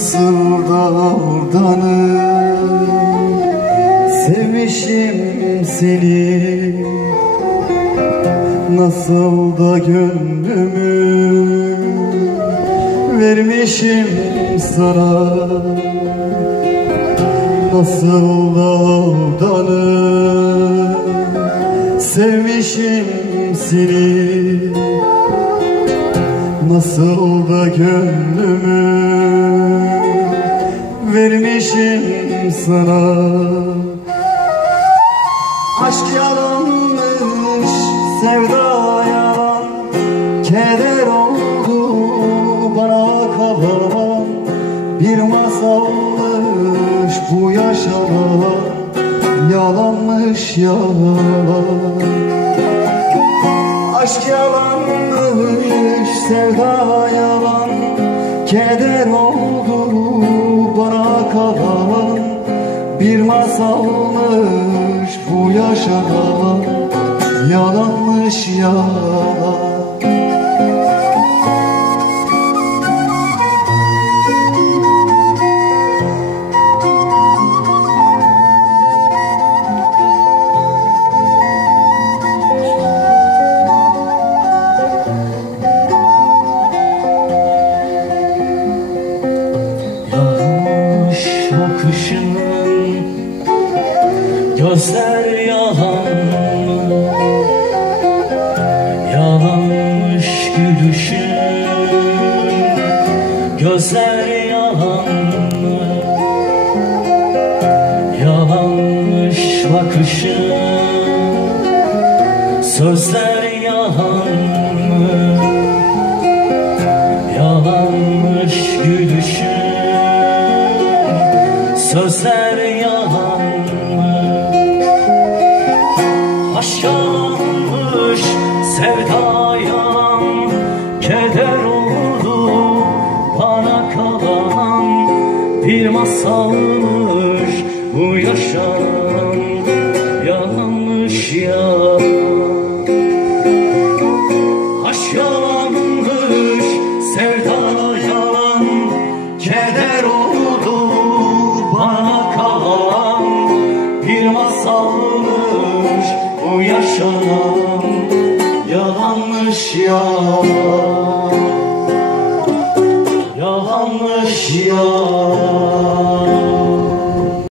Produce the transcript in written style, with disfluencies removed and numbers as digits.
Nasıl davranır sevmişim seni, nasıl da gönlümü vermişim sana. Nasıl davranır sevmişim seni, nasıl da gönlümü vermişim sana. Aşk yalanmış, sevda yalan, keder oldu bana kalan. Bir masalmış bu yaşanan, yalanmış yalan. Aşk yalanmış, sevda yalan, keder oldu bana kalan. Bir masalmış bu yaşanan, yalanmış yalan. Bakışın, gözler yalan mı? Yalanmış gülüşün, gözler yalan mı? Yalanmış bakışın, sözler yalan mı? Yalanmış gülüşün, sözler yalan mı? Aşk yalanmış, sevda yalan, keder oldu bana kalan. Bir masalmış bu yaşanan, yalanmış yalan. Aşk yalanmış, sevda yalan, keder oldu bana kalan. Bir masalmış bu yaşanan, yalanmış yalan.